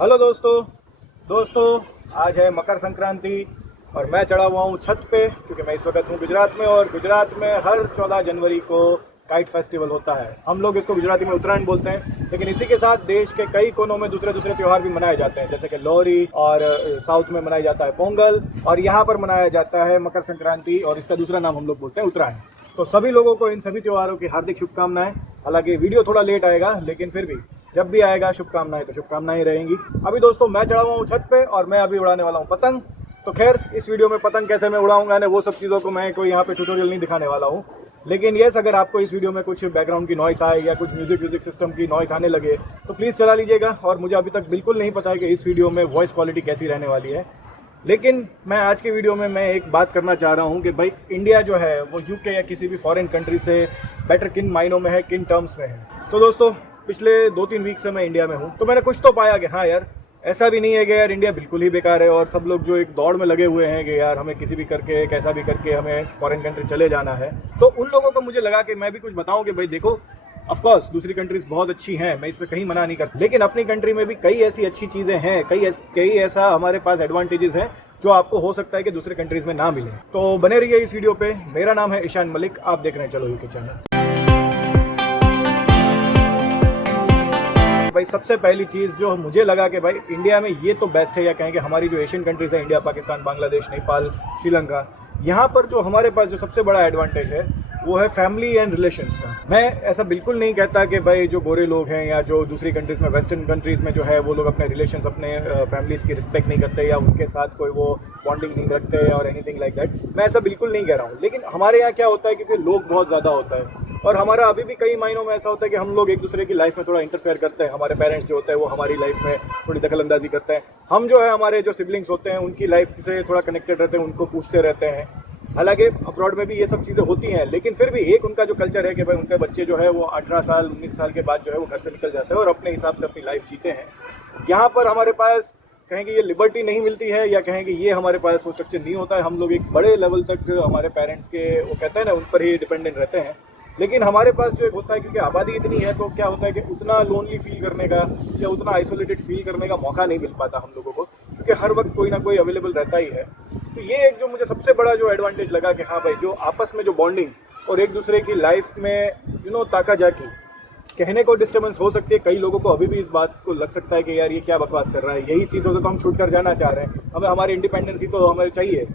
Hello दोस्तों आज है मकर संक्रांति और मैं चढ़ा हुआ हूँ छत पे क्योंकि मैं इस वक्त हूँ गुजरात में। और गुजरात में हर 14 जनवरी को काइट फेस्टिवल होता है। हम लोग इसको गुजराती में उत्तरायण बोलते हैं, लेकिन इसी के साथ देश के कई कोनों में दूसरे त्यौहार भी मनाए जाते हैं, जैसे कि लोहड़ी, और साउथ में मनाया जाता है पोंगल, और यहाँ पर मनाया जाता है मकर संक्रांति, और इसका दूसरा नाम हम लोग बोलते हैं उत्तरायण। तो सभी लोगों को इन सभी त्योहारों की हार्दिक शुभकामनाएं। हालांकि वीडियो थोड़ा लेट आएगा, लेकिन फिर भी जब भी आएगा शुभकामनाएं तो शुभकामनाएं रहेंगी। अभी दोस्तों मैं चढ़ा हुआ हूँ छत पे और मैं अभी उड़ाने वाला हूँ पतंग। तो खैर इस वीडियो में पतंग कैसे मैं उड़ाऊंगा ना, वो सब चीज़ों को मैं कोई यहाँ पे ट्यूटोरियल नहीं दिखाने वाला हूँ। लेकिन यस, अगर आपको इस वीडियो में कुछ बैकग्राउंड की नॉइस आए या कुछ म्यूजिक सिस्टम की नॉइस आने लगे तो प्लीज़ चला लीजिएगा। और मुझे अभी तक बिल्कुल नहीं पता है कि इस वीडियो में वॉइस क्वालिटी कैसी रहने वाली है, लेकिन मैं आज की वीडियो में मैं एक बात करना चाह रहा हूँ कि भाई इंडिया जो है वो यूके या किसी भी फॉरेन कंट्री से बेटर किन मायनों में है, किन टर्म्स में है। तो दोस्तों पिछले 2-3 वीक से मैं इंडिया में हूँ, तो मैंने कुछ तो पाया कि हाँ यार, ऐसा भी नहीं है कि यार इंडिया बिल्कुल ही बेकार है और सब लोग जो एक दौड़ में लगे हुए हैं कि यार हमें किसी भी करके कैसा भी करके हमें फॉरेन कंट्री चले जाना है। तो उन लोगों को मुझे लगा कि मैं भी कुछ बताऊं कि भाई देखो, ऑफ कोर्स दूसरी कंट्रीज बहुत अच्छी हैं, मैं इस पे कहीं मना नहीं करता, लेकिन अपनी कंट्री में भी कई ऐसी अच्छी चीज़ें हैं, कई ऐसा हमारे पास एडवांटेजेस हैं जो आपको हो सकता है कि दूसरे कंट्रीज में ना मिले। तो बने रहिए इस वीडियो पे। मेरा नाम है ईशान मलिक, आप देख रहे हैं चलो यूके चैनल। भाई सबसे पहली चीज़ जो मुझे लगा कि भाई इंडिया में ये तो बेस्ट है, या कहें कि हमारी जो एशियन कंट्रीज है, इंडिया, पाकिस्तान, बांग्लादेश, नेपाल, श्रीलंका, यहाँ पर जो हमारे पास जो सबसे बड़ा एडवांटेज है वो है फैमिली एंड रिलेशंस का। मैं ऐसा बिल्कुल नहीं कहता कि भाई जो गोरे लोग हैं या जो दूसरी कंट्रीज़ में, वेस्टर्न कंट्रीज़ में जो है वो लोग अपने रिलेशंस, अपने फैमिलीज़ की रिस्पेक्ट नहीं करते या उनके साथ कोई वो बॉन्डिंग नहीं रखते और एनीथिंग लाइक दैट। मैं ऐसा बिल्कुल नहीं कह रहा हूँ, लेकिन हमारे यहाँ क्या होता है, क्योंकि लोग बहुत ज़्यादा होता है और हमारा अभी भी कई मायनों में ऐसा होता है कि हम लोग एक दूसरे की लाइफ में थोड़ा इंटरफेयर करते हैं। हमारे पेरेंट्स जो होते हैं वो हमारी लाइफ में थोड़ी दखलंदाजी करते हैं। हम जो है हमारे जो सिबलिंग्स होते हैं उनकी लाइफ से थोड़ा कनेक्टेड रहते हैं, उनको पूछते रहते हैं। हालांकि अब्रॉड में भी ये सब चीज़ें होती हैं, लेकिन फिर भी एक उनका जो कल्चर है कि भाई उनके बच्चे जो है वो 18 साल 19 साल के बाद जो है वो घर से निकल जाते हैं और अपने हिसाब से अपनी लाइफ जीते हैं। यहाँ पर हमारे पास कहें कि ये लिबर्टी नहीं मिलती है, या कहें कि ये हमारे पास वो स्ट्रक्चर नहीं होता है। हम लोग एक बड़े लेवल तक हमारे पेरेंट्स के वो कहते हैं ना, उन पर ही डिपेंडेंट रहते हैं। लेकिन हमारे पास जो एक होता है, क्योंकि आबादी इतनी है, तो क्या होता है कि उतना लोनली फील करने का या उतना आइसोलेटेड फील करने का मौका नहीं मिल पाता हम लोगों को, क्योंकि हर वक्त कोई ना कोई अवेलेबल रहता ही है। तो ये एक जो मुझे सबसे बड़ा जो एडवांटेज लगा कि हाँ भाई, जो आपस में जो बॉन्डिंग और एक दूसरे की लाइफ में ताका जाकी, कहने को डिस्टर्बेंस हो सकती है। कई लोगों को अभी भी इस बात को लग सकता है कि यार ये क्या बकवास कर रहा है, यही चीज़ों से तो हम छूट कर जाना चाह रहे हैं, हमें हमारी इंडिपेंडेंस ही तो हमें चाहिए।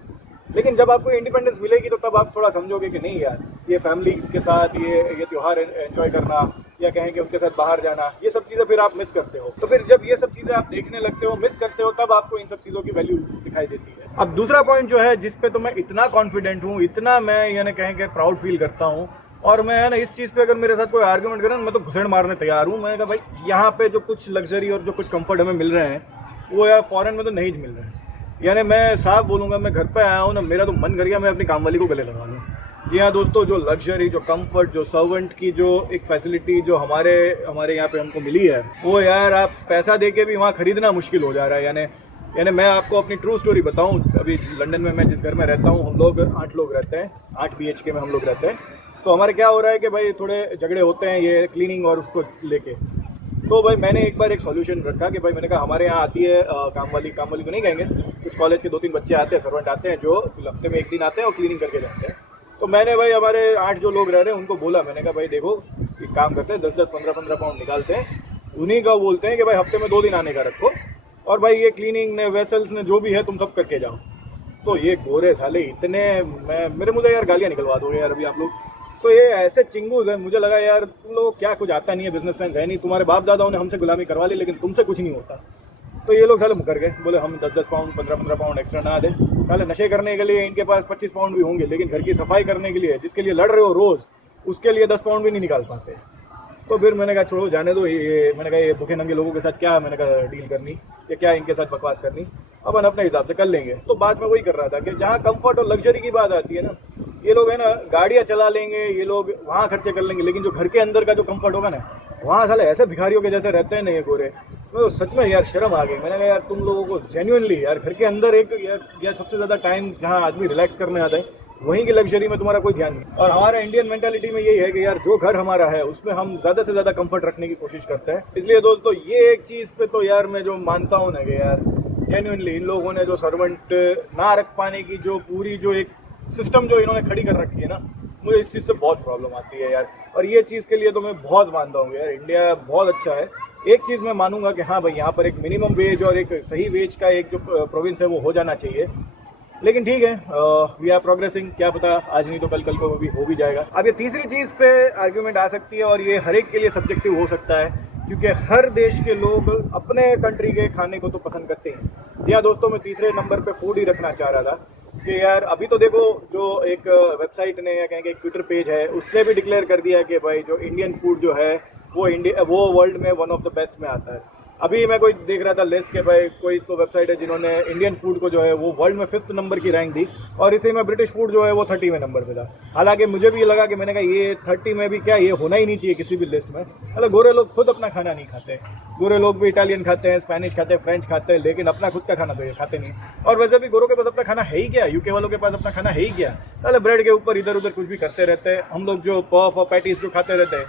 लेकिन जब आपको इंडिपेंडेंस मिलेगी तो तब आप थोड़ा समझोगे कि नहीं यार, ये फैमिली के साथ ये त्यौहार एंजॉय करना, या कहें कि उनके साथ बाहर जाना, ये सब चीज़ें फिर आप मिस करते हो। तो फिर जब ये सब चीज़ें आप देखने लगते हो, मिस करते हो, तब आपको इन सब चीज़ों की वैल्यू दिखाई देती है। अब दूसरा पॉइंट जो है जिस पे तो मैं इतना कॉन्फिडेंट हूँ, इतना मैं यानी कहें कि प्राउड फील करता हूँ, और मैं है ना इस चीज़ पे अगर मेरे साथ कोई आर्ग्यूमेंट करे ना, मैं तो घुसेड़ मारने तैयार हूँ। मैंने कहा भाई यहाँ पे जो कुछ लग्जरी और जो कुछ कंफर्ट हमें मिल रहे हैं वो यार फॉरेन में तो नहीं मिल रहे हैं। यानी मैं साफ बोलूँगा, मैं घर पे आया हूँ ना, मेरा तो मन कर गया मैं अपनी कामवाली को गले लगा लूँ। जी हाँ दोस्तों, जो लग्जरी, जो कंफर्ट, जो सर्वेंट की जो एक फैसिलिटी जो हमारे यहाँ पे हमको मिली है, वो यार आप पैसा दे के भी वहाँ ख़रीदना मुश्किल हो जा रहा है। यानी मैं आपको अपनी ट्रू स्टोरी बताऊँ, अभी लंदन में मैं जिस घर में रहता हूँ, हम लोग 8 लोग रहते हैं, 8 BHK में हम लोग रहते हैं। तो हमारे क्या हो रहा है कि भाई थोड़े झगड़े होते हैं ये क्लीनिंग और उसको लेके। तो भाई मैंने एक बार एक सॉल्यूशन रखा कि भाई मैंने कहा हमारे यहाँ आती है कामवाली तो नहीं कहेंगे, कुछ कॉलेज के 2-3 बच्चे आते हैं, सर्वेंट आते हैं, जो हफ्ते में 1 दिन आते हैं और क्लीनिंग करके जाते हैं। तो मैंने भाई हमारे 8 जो लोग रह रहे हैं उनको बोला, मैंने कहा भाई देखो एक काम करते हैं, 10-10 15-15 पाउंड निकालते हैं, उन्हीं का बोलते हैं कि भाई हफ्ते में 2 दिन आने का रखो, और भाई ये क्लीनिंग ने, वेसल्स ने, जो भी है तुम सब करके जाओ। तो ये गोरे साले इतने, मेरे मुझे यार गालियाँ निकलवा दोगे यार अभी आप लोग। तो ये ऐसे चिंगूज हैं, मुझे लगा यार तुम लोग क्या कुछ आता नहीं है, बिजनेस सेंस है नहीं, तुम्हारे बाप दादाओं ने हमसे गुलामी करवा ली लेकिन तुमसे कुछ नहीं होता। तो ये लोग साले मुकर गए, बोले हम 10-10 पाउंड 15-15 पाउंड एक्स्ट्रा ना दें। साले नशे करने के लिए इनके पास 25 पाउंड भी होंगे, लेकिन घर की सफाई करने के लिए, जिसके लिए लड़ रहे हो रोज़, उसके लिए 10 पाउंड भी नहीं निकाल पाते। तो फिर मैंने कहा छोड़ो जाने दो, ये मैंने कहा ये भूखे नंगे लोगों के साथ क्या मैंने कहा डील करनी, या क्या इनके साथ बकवास करनी, अपन अपने हिसाब से कर लेंगे। तो बाद में वही कर रहा था कि जहाँ कंफर्ट और लग्जरी की बात आती है ना, ये लोग है ना गाड़ियाँ चला लेंगे, ये लोग वहाँ खर्चे कर लेंगे, लेकिन जो घर के अंदर का जो कंफर्ट होगा ना, वहाँ साले ऐसे भिखारियों के जैसे रहते हैं ना ये गोरे। तो सच में यार शर्म आ गई। मैंने कहा यार तुम लोगों को जेन्युइनली यार घर के अंदर एक यार सबसे ज़्यादा टाइम जहाँ आदमी रिलैक्स करने आता है वहीं की लग्जरी में तुम्हारा कोई ध्यान नहीं। और हमारा इंडियन मेंटालिटी में यही है कि यार जो घर हमारा है उसमें हम ज़्यादा से ज़्यादा कंफर्ट रखने की कोशिश करते हैं। इसलिए दोस्तों ये एक चीज़ पे तो यार मैं जो मानता हूँ ना कि यार जेन्युइनली इन लोगों ने जो सर्वेंट ना रख पाने की जो पूरी जो एक सिस्टम जो इन्होंने खड़ी कर रखी है ना, मुझे इस चीज़ से बहुत प्रॉब्लम आती है यार। और ये चीज़ के लिए तो मैं बहुत मानता हूँ यार, इंडिया बहुत अच्छा है। एक चीज़ मैं मानूंगा कि हाँ भाई यहाँ पर एक मिनिमम वेज और एक सही वेज का एक जो प्रोविंस है वो हो जाना चाहिए। लेकिन ठीक है, वी आर प्रोग्रेसिंग, क्या पता आज नहीं तो कल कल को भी हो भी जाएगा। अब ये तीसरी चीज़ पे आर्ग्यूमेंट आ सकती है और ये हर एक के लिए सब्जेक्टिव हो सकता है, क्योंकि हर देश के लोग अपने कंट्री के खाने को तो पसंद करते हैं। जी हाँ दोस्तों, मैं तीसरे नंबर पे फूड ही रखना चाह रहा था कि यार अभी तो देखो जो एक वेबसाइट ने या कहेंगे एक ट्विटर पेज है उसने भी डिक्लेयर कर दिया कि भाई जो इंडियन फूड जो है वो वर्ल्ड में वन ऑफ द बेस्ट में आता है। अभी मैं कोई देख रहा था लिस्ट के भाई कोई तो वेबसाइट है जिन्होंने इंडियन फूड को जो है वो वर्ल्ड में 5th नंबर की रैंक दी और इसी में ब्रिटिश फूड जो है वो 30वें नंबर पे था। हालांकि मुझे भी ये लगा कि मैंने कहा ये 30 में भी क्या, ये होना ही नहीं चाहिए किसी भी लिस्ट में। मतलब गोरे लोग खुद अपना खाना नहीं खाते, गोरे लोग भी इटालियन खाते हैं, स्पेनिश खाते हैं, फ्रेंच खाते हैं, लेकिन अपना खुद का खाना तो ये खाते नहीं। और वैसे भी गोरों के पास अपना खाना है ही क्या, यूके वालों के पास अपना खाना है ही क्या। पहले ब्रेड के ऊपर इधर उधर कुछ भी करते रहते हैं। हम लोग जो पफ और पैटीज जो खाते रहते हैं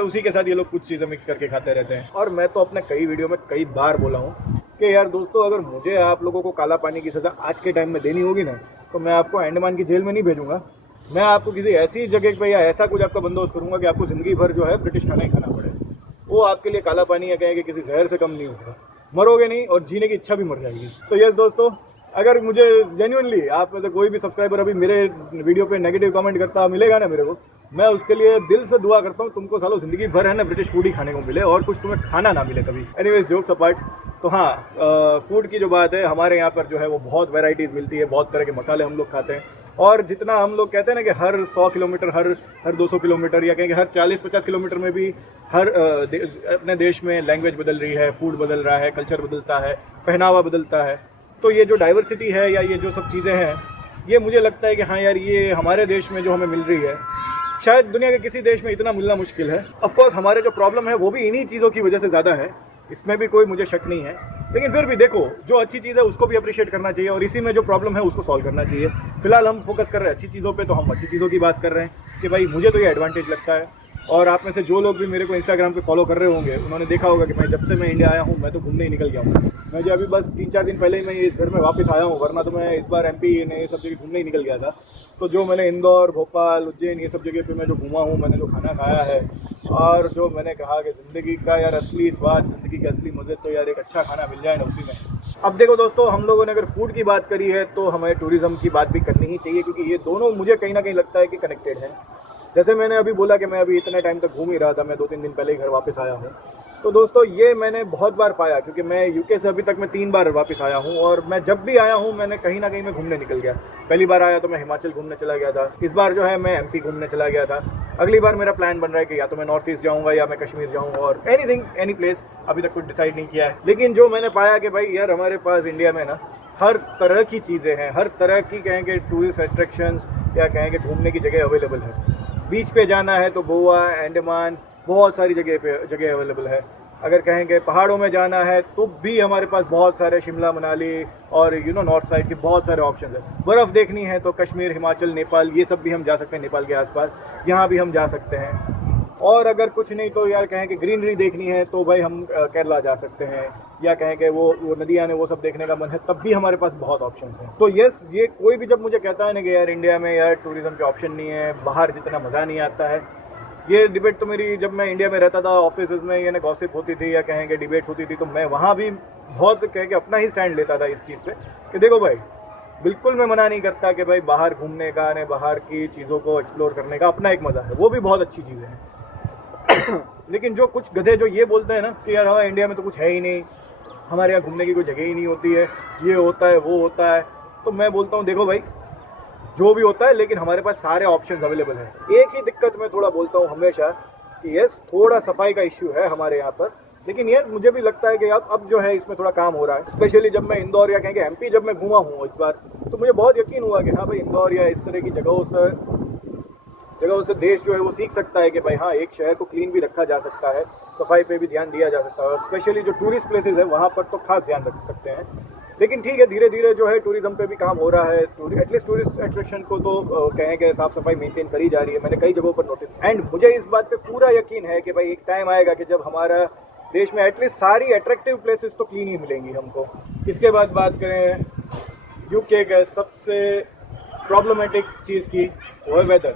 उसी के साथ ये लोग कुछ चीज़ें मिक्स करके खाते रहते हैं। और मैं तो अपने कई वीडियो में कई बार बोला हूँ कि यार दोस्तों, अगर मुझे आप लोगों को काला पानी की सज़ा आज के टाइम में देनी होगी ना, तो मैं आपको अंडमान की जेल में नहीं भेजूंगा। मैं आपको किसी ऐसी जगह पे या ऐसा कुछ आपका बंदोबस्त करूंगा कि आपको ज़िंदगी भर जो है ब्रिटिश खाना ही खाना पड़े। वो आपके लिए काला पानी या कहेंगे किसी जहर से कम नहीं होगा। मरोगे नहीं और जीने की इच्छा भी मर जाएगी। तो यस दोस्तों, अगर मुझे जेन्युइनली आप में से कोई भी सब्सक्राइबर अभी मेरे वीडियो पे नेगेटिव कमेंट करता मिलेगा ना मेरे को, मैं उसके लिए दिल से दुआ करता हूँ तुमको सालों ज़िंदगी भर है ना ब्रिटिश फूड ही खाने को मिले और कुछ तुम्हें खाना ना मिले कभी। एनीवेज जोक्स अपार्ट, तो हाँ फूड की जो बात है, हमारे यहाँ पर जो है वो बहुत वैरायटीज़ मिलती है, बहुत तरह के मसाले हम लोग खाते हैं। और जितना हम लोग कहते हैं ना कि हर 100 किलोमीटर हर 200 किलोमीटर या कहेंगे हर 40-50 किलोमीटर में भी अपने देश में लैंग्वेज बदल रही है, फूड बदल रहा है, कल्चर बदलता है, पहनावा बदलता है। तो ये जो डाइवर्सिटी है या ये जो सब चीज़ें हैं, ये मुझे लगता है कि हाँ यार ये हमारे देश में जो हमें मिल रही है शायद दुनिया के किसी देश में इतना मिलना मुश्किल है। ऑफकोर्स हमारे जो प्रॉब्लम है वो भी इन्हीं चीज़ों की वजह से ज़्यादा है, इसमें भी कोई मुझे शक नहीं है। लेकिन फिर भी देखो, जो अच्छी चीज़ है उसको भी अप्रिशिएट करना चाहिए और इसी में जो प्रॉब्लम है उसको सॉल्व करना चाहिए। फिलहाल हम फोकस कर रहे हैं अच्छी चीज़ों पे, तो हम अच्छी चीज़ों की बात कर रहे हैं कि भाई मुझे तो ये एडवांटेज लगता है। और आप में से जो लोग भी मेरे को इंस्टाग्राम पे फॉलो कर रहे होंगे उन्होंने देखा होगा कि मैं जब से मैं इंडिया आया हूँ मैं तो घूमने ही निकल गया हूँ। मैं जो अभी बस 3-4 दिन पहले ही मैं इस घर में वापस आया हूँ, वरना तो मैं इस बार MP ने सब जगह घूमने ही निकल गया था। तो जो मैंने इंदौर, भोपाल, उज्जैन ये सब जगह पे मैं जो घूमा हूँ, मैंने जो खाना खाया है और जो मैंने कहा कि ज़िंदगी का यार असली स्वाद, ज़िंदगी के असली मज़े तो यार एक अच्छा खाना मिल जाए ना उसी में। अब देखो दोस्तों, हम लोगों ने अगर फूड की बात करी है तो हमें टूरिज़्म की बात भी करनी ही चाहिए, क्योंकि ये दोनों मुझे कहीं ना कहीं लगता है कि कनेक्टेड हैं। जैसे मैंने अभी बोला कि मैं अभी इतने टाइम तक घूम ही रहा था, मैं 2-3 दिन पहले ही घर वापस आया हूँ। तो दोस्तों ये मैंने बहुत बार पाया, क्योंकि मैं यूके से अभी तक मैं 3 बार वापस आया हूँ और मैं जब भी आया हूँ मैंने कहीं ना कहीं मैं घूमने निकल गया। पहली बार आया तो मैं हिमाचल घूमने चला गया था, इस बार जो है मैं MP घूमने चला गया था। अगली बार मेरा प्लान बन रहा है कि या तो मैं नॉर्थ ईस्ट जाऊँगा या मैं कश्मीर जाऊँगा, और एनी प्लेस, अभी तक कुछ डिसाइड नहीं किया है। लेकिन जो मैंने पाया कि भाई यार हमारे पास इंडिया में ना हर तरह की चीज़ें हैं, हर तरह की कहेंगे टूरिस्ट अट्रैक्शंस या कहेंगे घूमने की जगह अवेलेबल है। बीच पे जाना है तो गोवा, अंडमान, बहुत सारी जगह अवेलेबल है। अगर कहेंगे पहाड़ों में जाना है तो भी हमारे पास बहुत सारे, शिमला, मनाली और नॉर्थ साइड के बहुत सारे ऑप्शन है। बर्फ़ देखनी है तो कश्मीर, हिमाचल, नेपाल, ये सब भी हम जा सकते हैं। नेपाल के आसपास यहाँ भी हम जा सकते हैं। और अगर कुछ नहीं तो यार कहें कि ग्रीनरी देखनी है तो भाई हम केरला जा सकते हैं, या कहें कि वो नदियाँ ने वो सब देखने का मन है, तब भी हमारे पास बहुत ऑप्शन हैं। तो यस, ये कोई भी जब मुझे कहता है ना कि यार इंडिया में यार टूरिज़्म के ऑप्शन नहीं है, बाहर जितना मज़ा नहीं आता है, ये डिबेट तो मेरी जब मैं इंडिया में रहता था ऑफिस में ये ना गॉसिप होती थी या कहेंगे डिबेट्स होती थी, तो मैं वहाँ भी बहुत कह के अपना ही स्टैंड लेता था इस चीज़ पे कि देखो भाई, बिल्कुल मैं मना नहीं करता कि भाई बाहर घूमने का, ने बाहर की चीज़ों को एक्सप्लोर करने का अपना एक मज़ा है, वो भी बहुत अच्छी चीज़ें हैं। लेकिन जो कुछ गधे जो ये बोलते हैं ना कि यार हाँ इंडिया में तो कुछ है ही नहीं, हमारे यहाँ घूमने की कोई जगह ही नहीं होती है, ये होता है वो होता है, तो मैं बोलता हूँ देखो भाई जो भी होता है, लेकिन हमारे पास सारे ऑप्शंस अवेलेबल हैं। एक ही दिक्कत मैं थोड़ा बोलता हूँ हमेशा कि यस थोड़ा सफाई का इश्यू है हमारे यहाँ पर, लेकिन यस मुझे भी लगता है कि अब जो है इसमें थोड़ा काम हो रहा है। स्पेशली जब मैं इंदौर या कहेंगे MP जब मैं घूमा हूँ इस बार, तो मुझे बहुत यकीन हुआ कि हाँ भाई इंदौर या इस तरह की जगहों से देश जो है वो सीख सकता है कि भाई हाँ एक शहर को क्लीन भी रखा जा सकता है, सफाई पे भी ध्यान दिया जा सकता है, और स्पेशली जो टूरिस्ट प्लेसेस है वहाँ पर तो खास ध्यान रख सकते हैं। लेकिन ठीक है, धीरे धीरे जो है टूरिज्म पे भी काम हो रहा है। एटलीस्ट टूरिस्ट अट्रैक्शन को तो कहें कि साफ सफाई मेंटेन करी जा रही है, मैंने कई जगहों पर नोटिस। एंड मुझे इस बात पे पूरा यकीन है कि भाई एक टाइम आएगा कि जब हमारा देश में एटलीस्ट सारी अट्रैक्टिव प्लेसेस तो क्लीन ही मिलेंगी हमको। इसके बाद बात करें यूके के सबसे प्रॉब्लमेटिक चीज़ की, वो है वेदर।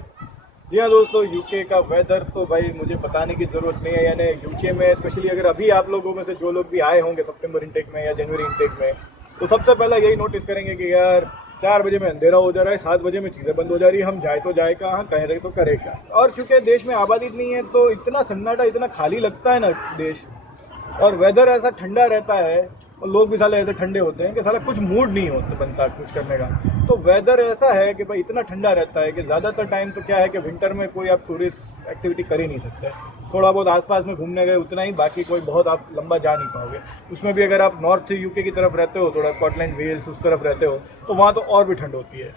जी हाँ दोस्तों, यूके का वेदर तो भाई मुझे बताने की ज़रूरत नहीं है। यानी यूके में स्पेशली अगर अभी आप लोगों में से जो लोग भी आए होंगे सितंबर इनटेक में या जनवरी इनटेक में, तो सबसे पहले यही नोटिस करेंगे कि यार 4 बजे में अंधेरा हो जा रहा है, 7 बजे में चीज़ें बंद हो जा रही है, हम जाए तो जाए कहाँ, कह रहे तो करे क्या। और क्योंकि देश में आबादी नहीं है तो इतना सन्नाटा, इतना खाली लगता है ना देश, और वेदर ऐसा ठंडा रहता है और लोग भी साले ऐसे ठंडे होते हैं कि साला कुछ मूड नहीं होता बनता कुछ करने का। तो वेदर ऐसा है कि भाई इतना ठंडा रहता है कि ज़्यादातर टाइम तो क्या है कि विंटर में कोई आप टूरिस्ट एक्टिविटी कर ही नहीं सकते। थोड़ा बहुत आसपास में घूमने गए उतना ही, बाकी कोई बहुत आप लंबा जा नहीं पाओगे। उसमें भी अगर आप नॉर्थ यूके की तरफ रहते हो, थोड़ा स्कॉटलैंड वेल्स उस तरफ रहते हो, तो वहाँ तो और भी ठंड होती है।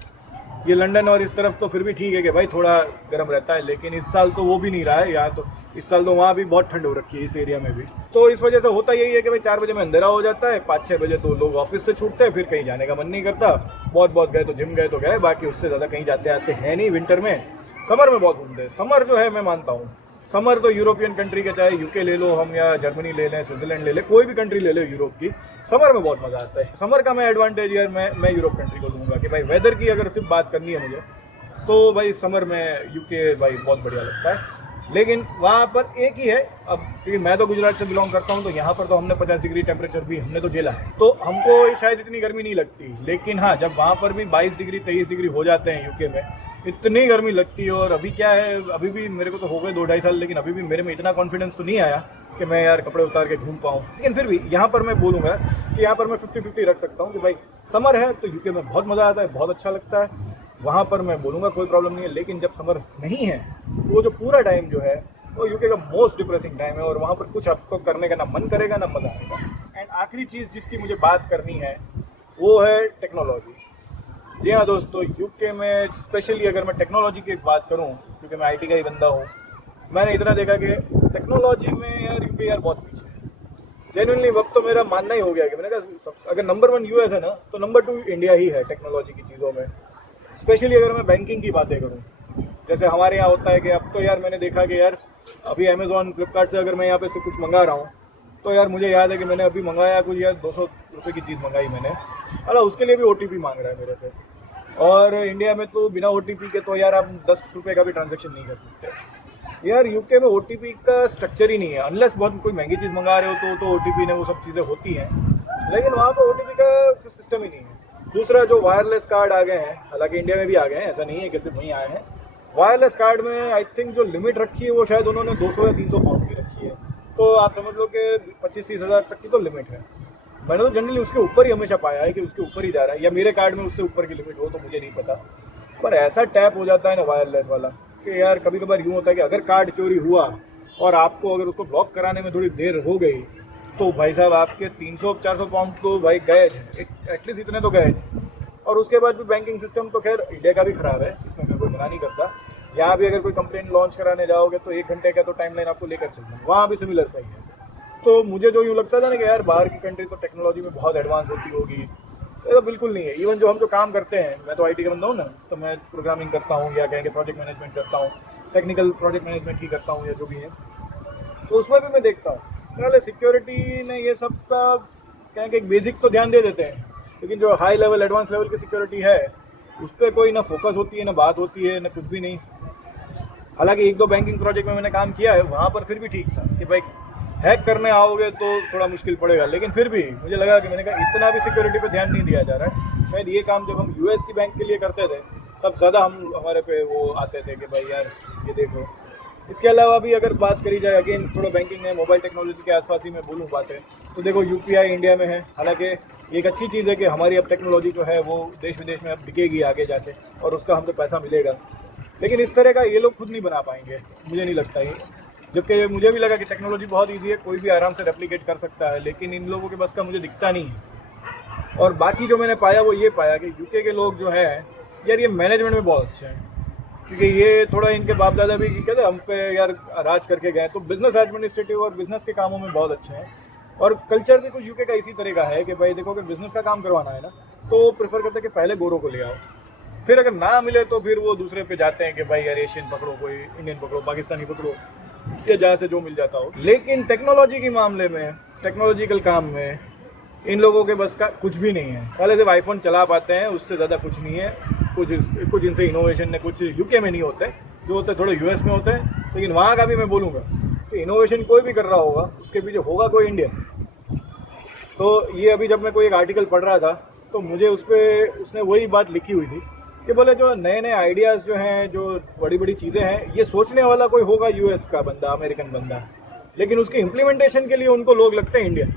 ये लंदन और इस तरफ तो फिर भी ठीक है कि भाई थोड़ा गर्म रहता है, लेकिन इस साल तो वो भी नहीं रहा है यहाँ तो। इस साल तो वहाँ भी बहुत ठंड हो रखी है इस एरिया में भी। तो इस वजह से होता यही है कि भाई 4 बजे में अंधेरा हो जाता है, 5-6 बजे तो लोग ऑफिस से छूटते हैं, फिर कहीं जाने का मन नहीं करता। बहुत गए तो जिम गए तो गए, बाकी उससे ज़्यादा कहीं जाते आते हैं नहीं विंटर में। समर में बहुत घूमते हैं। समर जो है मैं मानता हूँ, समर तो यूरोपियन कंट्री के, चाहे यूके ले लो हम या जर्मनी ले लें, स्विट्जरलैंड ले लें, कोई भी कंट्री ले लो यूरोप की, समर में बहुत मज़ा आता है। समर का मैं एडवांटेज यार मैं यूरोप कंट्री को दूंगा कि भाई वेदर की अगर सिर्फ बात करनी है मुझे, तो भाई समर में यूके भाई बहुत बढ़िया लगता है। लेकिन वहाँ पर एक ही है, अब क्योंकि मैं तो गुजरात से बिलोंग करता हूँ, तो यहाँ पर तो हमने 50 डिग्री टेम्परेचर भी हमने तो झेला है, तो हमको शायद इतनी गर्मी नहीं लगती। लेकिन हाँ, जब वहाँ पर भी 22 डिग्री 23 डिग्री हो जाते हैं यूके में, इतनी गर्मी लगती है। और अभी क्या है, अभी भी मेरे को तो हो गए 2-2.5 साल, लेकिन अभी भी मेरे में इतना कॉन्फिडेंस तो नहीं आया कि मैं यार कपड़े उतार के घूम पाऊँ। लेकिन फिर भी यहाँ पर मैं बोलूँगा कि यहाँ पर मैं 50-50 रख सकता हूँ कि भाई समर है तो यूके में बहुत मज़ा आता है, बहुत अच्छा लगता है, वहाँ पर मैं बोलूँगा कोई प्रॉब्लम नहीं है। लेकिन जब समर नहीं है तो वो जो पूरा टाइम जो है वो यूके का मोस्ट डिप्रेसिंग टाइम है, और वहाँ पर कुछ आपको करने का ना मन करेगा ना मज़ा आएगा। एंड आखिरी चीज़ जिसकी मुझे बात करनी है वो है टेक्नोलॉजी। जी हाँ दोस्तों, यूके में स्पेशली अगर मैं टेक्नोलॉजी की बात करूँ, क्योंकि मैं आईटी का ही बंदा हूँ, मैंने इतना देखा कि टेक्नोलॉजी में यार यूके यार बहुत पीछे है। जेन्युइनली वक्त तो मेरा मानना ही हो गया कि मैंने कहा अगर नंबर 1 यूएस है ना, तो नंबर 2 इंडिया ही है टेक्नोलॉजी की चीज़ों में। स्पेशली अगर मैं बैंकिंग की बातें करूँ, जैसे हमारे यहाँ होता है कि अब तो यार मैंने देखा कि यार अभी अमेज़ॉन फ्लिपकार्ट से अगर मैं यहाँ पे से कुछ मंगा रहा हूँ, तो यार मुझे याद है कि मैंने अभी मंगाया कुछ यार 200 रुपये की चीज़ मंगाई मैंने, अरे उसके लिए भी OTP मांग रहा है मेरे से। और इंडिया में तो बिना OTP के तो यार आप 10 रुपये का भी ट्रांजेक्शन नहीं कर सकते। यार यूके में OTP का स्ट्रक्चर ही नहीं है, अनलेस बहुत कोई महंगी चीज़ मंगा रहे हो तो OTP ने वो सब चीज़ें होती हैं, लेकिन वहाँ पर OTP का सिस्टम ही नहीं है। दूसरा जो वायरलेस कार्ड आ गए हैं, हालांकि इंडिया में भी आ गए हैं, ऐसा नहीं है कि सिर्फ वहीं आए हैं। वायरलेस कार्ड में आई थिंक जो लिमिट रखी है वो शायद उन्होंने 200 या 300 पाउंड की रखी है, तो आप समझ लो कि 25-30 हज़ार तक की तो लिमिट है। मैंने तो जनरली उसके ऊपर ही हमेशा पाया है कि उसके ऊपर ही जा रहा है, या मेरे कार्ड में उससे ऊपर की लिमिट हो तो मुझे नहीं पता। पर ऐसा टैप हो जाता है ना वायरलेस वाला कि यार कभी कभार यूँ होता है कि अगर कार्ड चोरी हुआ और आपको अगर उसको ब्लॉक कराने में थोड़ी देर हो गई, तो भाई साहब आपके 300-400 पाउंड तो भाई गए, एटलीस्ट इतने तो गए। और उसके बाद भी बैंकिंग सिस्टम तो खैर इंडिया का भी ख़राब है, इसमें मैं कोई मना नहीं करता। यहाँ भी अगर कोई कंप्लेंट लॉन्च कराने जाओगे तो 1 घंटे का तो टाइमलाइन आपको लेकर चलना है, वहाँ भी सिमिलर सही है। तो मुझे जो यूँ लगता था ना कि यार बाहर की कंट्री तो टेक्नोलॉजी में बहुत एडवांस होती होगी, तो बिल्कुल नहीं है। इवन जो हम जो काम करते हैं, मैं तो आईटी का बंदा हूँ ना, तो मैं प्रोग्रामिंग करता हूँ या कहेंगे प्रोजेक्ट मैनेजमेंट करता हूँ, टेक्निकल प्रोजेक्ट मैनेजमेंट ही करता हूँ या जो भी है, तो उसमें भी मैं देखता हूँ पहले सिक्योरिटी ने ये सब का कहेंगे एक बेसिक तो ध्यान दे देते हैं, लेकिन जो हाई लेवल एडवांस लेवल की सिक्योरिटी है उस पर कोई ना फोकस होती है, ना बात होती है, ना कुछ भी नहीं। हालांकि 1-2 बैंकिंग प्रोजेक्ट में मैंने काम किया है, वहाँ पर फिर भी ठीक था कि भाई हैक करने आओगे तो थोड़ा मुश्किल पड़ेगा, लेकिन फिर भी मुझे लगा कि मैंने कहा इतना भी सिक्योरिटी पे ध्यान नहीं दिया जा रहा है। शायद ये काम जब हम यूएस की बैंक के लिए करते थे तब ज़्यादा हमारे पे वो आते थे कि भाई यार ये देखो। इसके अलावा भी अगर बात करी जाए, अगेन थोड़ा बैंकिंग में मोबाइल टेक्नोलॉजी के आसपास ही मैं बोलूँ बातें, तो देखो UPI इंडिया में है। हालांकि एक अच्छी चीज़ है कि हमारी अब टेक्नोलॉजी जो है वो देश विदेश में अब बिकेगी आगे जाके, और उसका हमको पैसा मिलेगा, लेकिन इस तरह का ये लोग खुद नहीं बना पाएंगे, मुझे नहीं लगता ये। जबकि मुझे भी लगा कि टेक्नोलॉजी बहुत ईजी है, कोई भी आराम से रेप्लिकेट कर सकता है, लेकिन इन लोगों के बस का मुझे दिखता नहीं है। और बाकी जो मैंने पाया वो ये पाया कि यूके के लोग जो हैं यार ये मैनेजमेंट में बहुत अच्छे हैं, क्योंकि ये थोड़ा इनके बाप दादा भी कहते हैं हम पे यार राज करके गए, तो बिज़नेस एडमिनिस्ट्रेटिव और बिज़नेस के कामों में बहुत अच्छे हैं। और कल्चर भी कुछ यूके का इसी तरह का है कि भाई देखो, अगर बिजनेस का काम करवाना है ना तो प्रेफर करते हैं कि पहले गोरों को ले आओ, फिर अगर ना मिले तो फिर वो दूसरे पे जाते हैं कि भाई यार एशियन पकड़ो, कोई इंडियन पकड़ो, पाकिस्तानी पकड़ो, या जहाँ से जो मिल जाता हो। लेकिन टेक्नोलॉजी के मामले में, टेक्नोलॉजिकल काम में इन लोगों के बस का कुछ भी नहीं है। पहले सिर्फ आईफोन चला पाते हैं, उससे ज़्यादा कुछ नहीं है। कुछ इनसे इनोवेशन ने कुछ यूके में नहीं होते, जो होते थोड़े यूएस में होते हैं। लेकिन वहाँ का भी मैं बोलूँगा कि इनोवेशन कोई भी कर रहा होगा उसके पीछे होगा कोई इंडियन। तो ये अभी जब मैं कोई एक आर्टिकल पढ़ रहा था तो मुझे उस पर उसने वही बात लिखी हुई थी कि बोले जो नए नए आइडियाज़ जो हैं, जो बड़ी बड़ी चीज़ें हैं, ये सोचने वाला कोई होगा यूएस का बंदा, अमेरिकन बंदा, लेकिन उसकी इम्प्लीमेंटेशन के लिए उनको लोग लगते हैं इंडियन।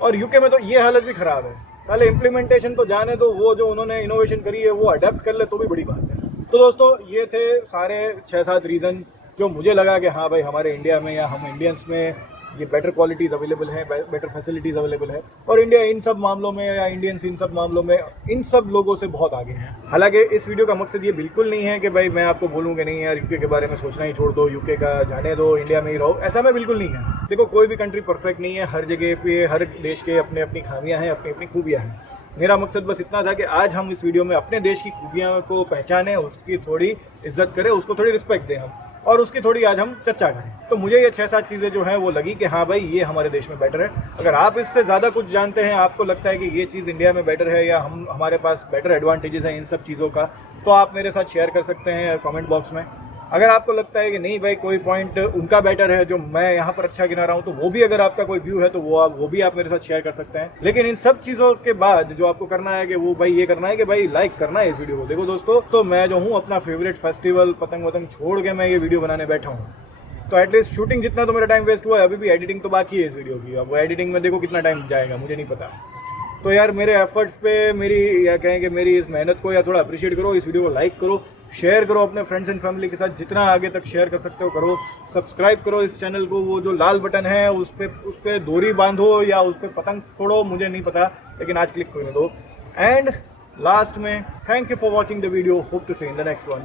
और यूके में तो ये हालत भी ख़राब है, पहले इम्प्लीमेंटेशन तो जाने दो, वो जो उन्होंने इनोवेशन करी है वो अडेप्ट कर ले तो भी बड़ी बात है। तो दोस्तों ये थे सारे 6-7 रीज़न जो मुझे लगा कि हाँ भाई हमारे इंडिया में या हम इंडियंस में ये बेटर क्वालिटीज़ अवेलेबल हैं, बेटर फैसिलिटीज़ अवेलेबल है, और इंडिया इन सब मामलों में या इंडियंस इन सब मामलों में इन सब लोगों से बहुत आगे हैं। हालांकि इस वीडियो का मकसद ये बिल्कुल नहीं है कि भाई मैं आपको बोलूँ कि नहीं यार यूके के बारे में सोचना ही छोड़ दो, यूके का जाने दो, इंडिया में ही रहो, ऐसा मैं बिल्कुल नहीं है। देखो कोई भी कंट्री परफेक्ट नहीं है, हर जगह पे हर देश के अपने अपनी खामियाँ हैं, अपनी अपनी खूबियाँ हैं। मेरा मकसद बस इतना था कि आज हम इस वीडियो में अपने देश की खूबियाँ को पहचानें, उसकी थोड़ी इज्जत करें, उसको थोड़ी रिस्पेक्ट दें हम, और उसकी थोड़ी आज हम चर्चा करें। तो मुझे ये 6-7 चीज़ें जो हैं वो लगी कि हाँ भाई ये हमारे देश में बेटर है। अगर आप इससे ज़्यादा कुछ जानते हैं, आपको लगता है कि ये चीज़ इंडिया में बेटर है या हमारे पास बेटर एडवांटेजेस हैं इन सब चीज़ों का, तो आप मेरे साथ शेयर कर सकते हैं कमेंट बॉक्स में। अगर आपको लगता है कि नहीं भाई कोई पॉइंट उनका बेटर है जो मैं यहाँ पर अच्छा गिना रहा हूँ, तो वो भी अगर आपका कोई व्यू है तो वो भी आप मेरे साथ शेयर कर सकते हैं। लेकिन इन सब चीज़ों के बाद जो आपको करना है कि वो भाई ये करना है कि भाई लाइक करना है इस वीडियो को। देखो दोस्तों, तो मैं जो हूँ अपना फेवरेट फेस्टिवल पतंग वतंग छोड़ के मैं ये वीडियो बनाने बैठा हूँ, तो एटलीस्ट शूटिंग जितना तो मेरा टाइम वेस्ट हुआ है, अभी भी एडिटिंग तो बाकी है इस वीडियो की। अब वो एडिटिंग में देखो कितना टाइम जाएगा, मुझे नहीं पता। तो यार मेरे एफर्ट्स पे मेरी या कहें कि मेरी इस मेहनत को या थोड़ा अप्रिशिएट करो, इस वीडियो को लाइक करो, शेयर करो अपने फ्रेंड्स एंड फैमिली के साथ, जितना आगे तक शेयर कर सकते हो करो। सब्सक्राइब करो इस चैनल को, वो जो लाल बटन है उस पर डोरी बांधो या उस पर पतंग फोड़ो, मुझे नहीं पता, लेकिन आज क्लिक करने दो। एंड लास्ट में thank you for watching the video, hope to see in the next one.